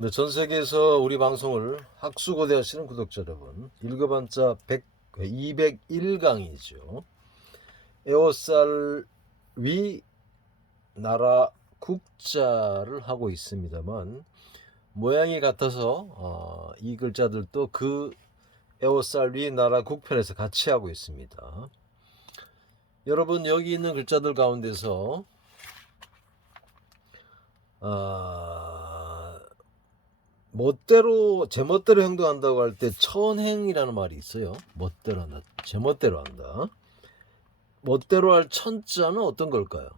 네, 전 세계에서 우리 방송을 학수고대하시는 구독자 여러분, 읽어봤자 201강이죠. 에어쌀 위 나라 국자를 하고 있습니다만 모양이 같아서 이 글자들도 그 에어쌀 위 나라 국편에서 같이 하고 있습니다. 여러분, 여기 있는 글자들 가운데서 제 멋대로 행동한다고 할 때 천행이라는 말이 있어요. 멋대로 한다, 제 멋대로 한다. 멋대로 할 천자는 어떤 걸까요?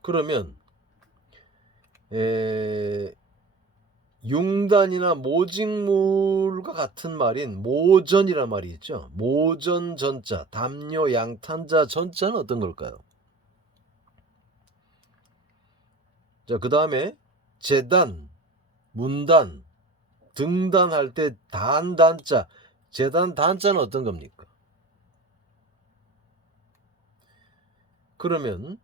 그러면 융단이나 모직물과 같은 말인 모전이라는 말이 있죠. 모전 전자, 담요 양탄자 전자는 어떤 걸까요? 자, 그 다음에 재단, 문단, 등단 할 때 단단자, 재단 단자는 어떤 겁니까? 그러면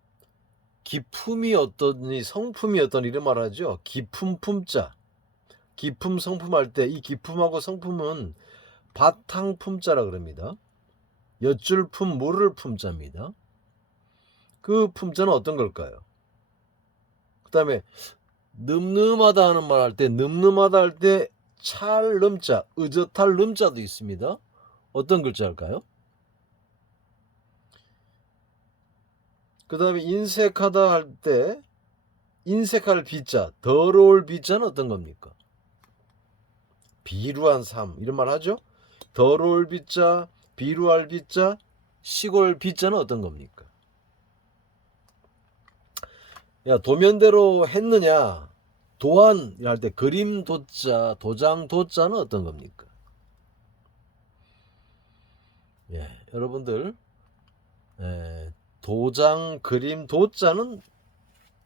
기품이 어떠니 성품이 어떠니 이런 말 하죠. 기품 품자, 기품 성품 할 때 이 기품하고 성품은 바탕 품자라 그럽니다. 엿줄 품, 물을 품자입니다. 그 품자는 어떤 걸까요? 그 다음에 늠름하다 하는 말 할 때 늠름하다 할 때 찰 름자, 의젓할 름자도 있습니다. 어떤 글자일까요? 그 다음에 인색하다 할 때 인색할 비자, 더러울 비자는 어떤 겁니까? 비루한 삶 이런 말 하죠. 더러울 비자, 비루할 비자, 시골 비자는 어떤 겁니까? 야, 도면대로 했느냐? 도안 할 때 그림 도자, 도장 도자는 어떤 겁니까? 예, 여러분들 도장 그림 도자는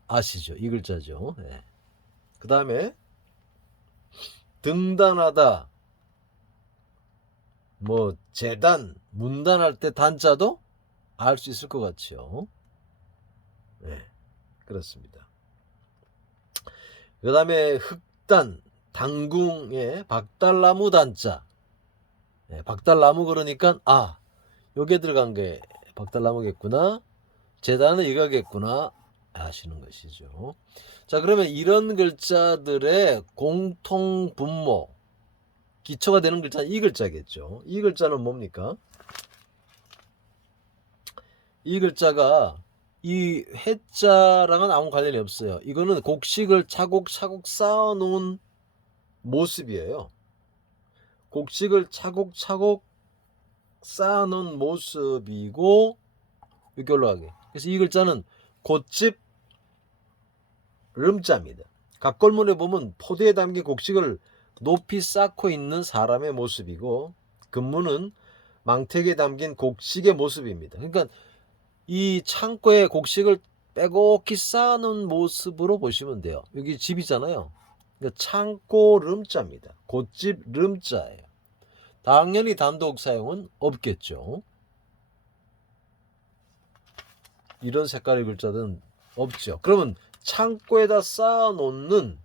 아시죠? 이 글자죠. 예. 그 다음에 등단하다, 뭐 재단, 문단할 때 단자도 알 수 있을 것 같죠. 네, 그렇습니다. 그 다음에 흑단, 당궁에 박달나무 단자. 네, 박달나무 그러니까 요게 들어간 게 박달나무겠구나. 재단은 이거겠구나 하시는 것이죠. 자, 그러면 이런 글자들의 공통 분모, 기초가 되는 글자는 이 글자겠죠. 이 글자는 뭡니까? 이 글자가 이 해자랑은 아무 관련이 없어요. 이거는 곡식을 차곡차곡 쌓아놓은 모습이에요. 곡식을 차곡차곡 쌓아놓은 모습이고 이렇게 올라가게. 그래서 이 글자는 곶집 름자입니다. 각골문에 보면 포대에 담긴 곡식을 높이 쌓고 있는 사람의 모습이고 근문은 망태기에 담긴 곡식의 모습입니다. 그러니까 이 창고에 곡식을 빼곡히 쌓아놓은 모습으로 보시면 돼요. 여기 집이잖아요. 그러니까 창고 름자입니다. 곶집 름자예요. 당연히 단독 사용은 없겠죠. 이런 색깔의 글자는 없죠. 그러면 창고에다 쌓아놓는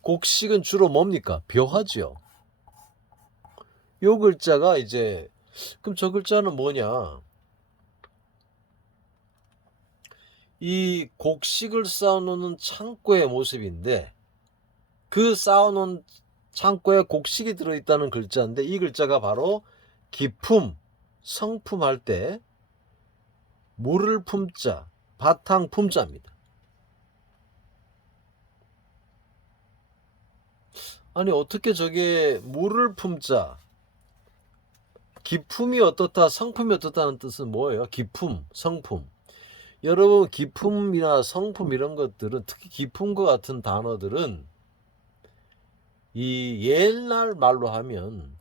곡식은 주로 뭡니까? 벼하죠. 요 글자가 이제 그럼 저 글자는 뭐냐? 이 곡식을 쌓아놓는 창고의 모습인데 그 쌓아놓은 창고에 곡식이 들어있다는 글자인데 이 글자가 바로 기품, 성품 할 때 물을 품자, 바탕 품자입니다. 아니 어떻게 저게 물을 품자, 기품이 어떻다, 성품이 어떻다는 뜻은 뭐예요? 기품, 성품. 여러분 기품이나 성품 이런 것들은 특히 기품과 같은 단어들은 이 옛날 말로 하면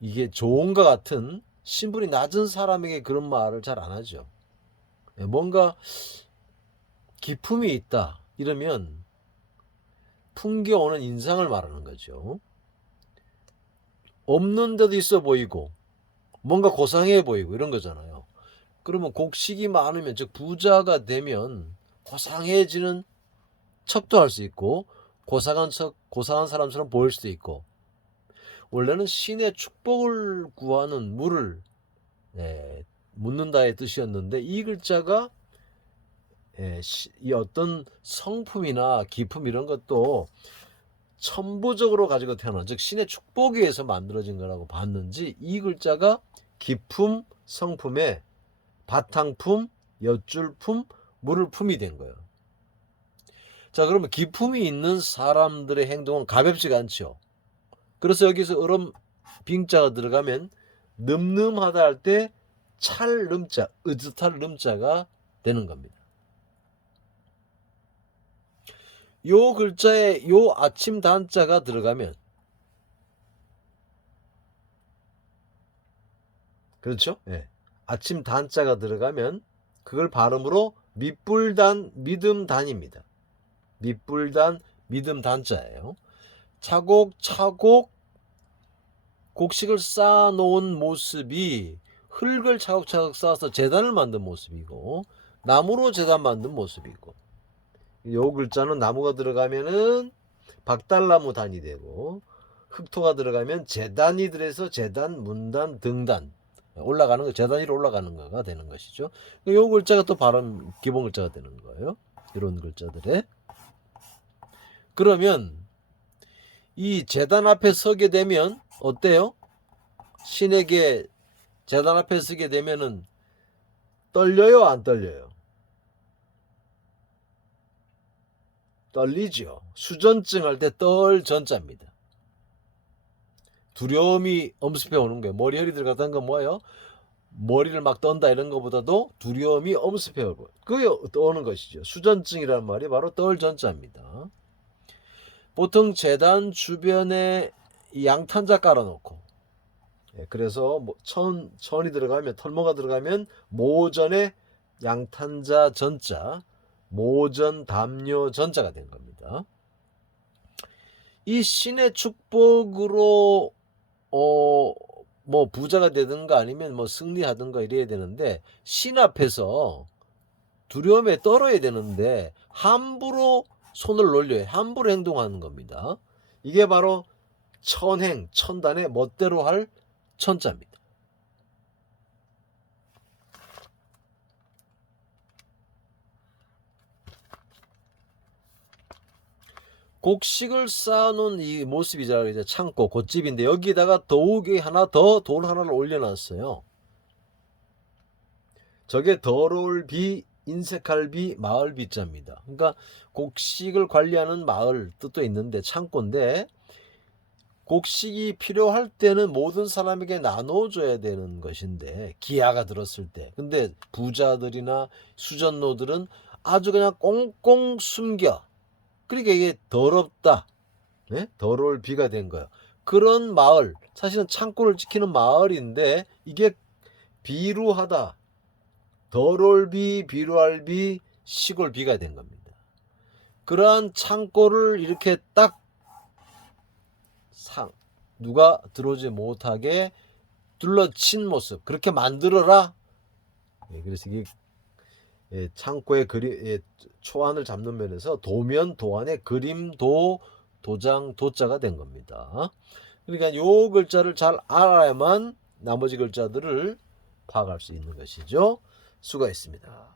이게 좋은 것 같은 신분이 낮은 사람에게 그런 말을 잘 안 하죠. 뭔가 기품이 있다 이러면 풍겨오는 인상을 말하는 거죠. 없는 데도 있어 보이고 뭔가 고상해 보이고 이런 거잖아요. 그러면 곡식이 많으면 즉 부자가 되면 고상해지는 척도 할 수 있고 고상한 사람처럼 보일 수도 있고, 원래는 신의 축복을 구하는 물을 묻는다의 뜻이었는데, 이 글자가 이 어떤 성품이나 기품 이런 것도 첨부적으로 가지고 태어난, 즉 신의 축복에 의해서 만들어진 거라고 봤는지, 이 글자가 기품, 성품의 바탕품, 엿줄품, 물을 품이 된 거예요. 자, 그러면 기품이 있는 사람들의 행동은 가볍지가 않죠. 그래서 여기서 빙자가 들어가면 늠름하다 할 때 찰름자, 으뜻할 름자가 되는 겁니다. 요 글자에 요 아침 단자가 들어가면, 그렇죠? 예. 아침 단자가 들어가면 그걸 발음으로 밑불단 믿음단입니다. 밑불단 믿음단자예요. 차곡차곡 곡식을 쌓아놓은 모습이 흙을 차곡차곡 쌓아서 제단을 만든 모습이고, 나무로 제단 만든 모습이고, 요 글자는 나무가 들어가면은 박달나무 단이 되고, 흑토가 들어가면 제단이 들어서 제단, 문단, 등단 올라가는 거, 제단 위로 올라가는 거가 되는 것이죠. 요 글자가 또 발음 기본 글자가 되는 거예요. 이런 글자들에. 그러면 이 제단 앞에 서게 되면 어때요? 신에게 제단 앞에 서게 되면은 떨려요, 안 떨려요? 떨리죠. 수전증 할 때 떨전자입니다. 두려움이 엄습해 오는 거예요. 머리 혈이 들어갔다는 건 뭐예요? 머리를 막 떤다 이런 것보다도 두려움이 엄습해 오고, 그게 오는 것이죠. 수전증이라는 말이 바로 떨전자입니다. 보통 제단 주변에 양탄자 깔아놓고, 그래서 천이 들어가면, 털모가 들어가면 모전에 양탄자 전자, 모전 담요 전자가 된 겁니다. 이 신의 축복으로 뭐 부자가 되든가 아니면 뭐 승리하든가 이래야 되는데, 신 앞에서 두려움에 떨어야 되는데 함부로 손을 놀려요. 함부로 행동하는 겁니다. 이게 바로 천행, 천단의 멋대로 할 천자입니다. 곡식을 쌓아놓은 이 모습이잖아요. 이제 창고, 곶집인데 여기다가 더욱이 하나 더 돌 하나를 올려놨어요. 저게 더러울 비, 인색할 비, 마을 비자입니다. 그러니까 곡식을 관리하는 마을 뜻도 있는데 창고인데, 곡식이 필요할 때는 모든 사람에게 나눠줘야 되는 것인데, 기아가 들었을 때. 근데 부자들이나 수전노들은 아주 그냥 꽁꽁 숨겨. 그러니까 이게 더럽다, 더러울 비가 된 거예요. 그런 마을, 사실은 창고를 지키는 마을인데 이게 비루하다, 더러울 비, 비루할 비, 시골 비가 된 겁니다. 그러한 창고를 이렇게 딱 누가 들어오지 못하게 둘러친 모습, 그렇게 만들어라. 그래서 이게 창고의 초안을 잡는 면에서 도면, 도안의 그림, 도장, 도자가 된 겁니다. 그러니까 요 글자를 잘 알아야만 나머지 글자들을 파악할 수 있는 것이죠. 수고했습니다.